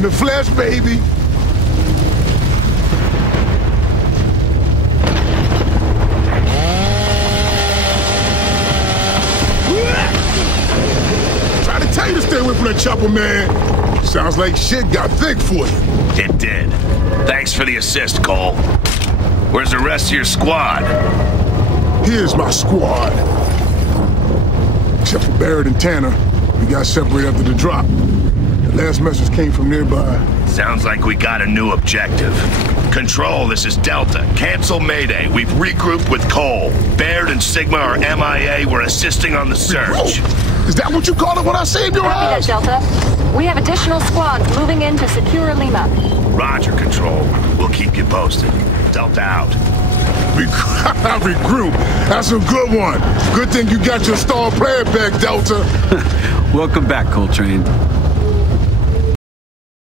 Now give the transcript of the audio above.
In the flesh, baby. Try to tell you to stay away from that chopper, man. Sounds like shit got thick for you. It did. Thanks for the assist, Cole. Where's the rest of your squad? Here's my squad. Except for Barrett and Tanner. We got separated after the drop. The last message came from nearby. Sounds like we got a new objective. Control, this is Delta. Cancel Mayday. We've regrouped with Cole. Baird and Sigma are MIA. We're assisting on the search. Whoa. Is that what you call it when I saved your ass? Copy that, Delta. We have additional squads moving in to secure Lima. Roger, Control. We'll keep you posted. Delta out. Regroup. That's a good one. Good thing you got your star player back, Delta. Welcome back, Coltrane.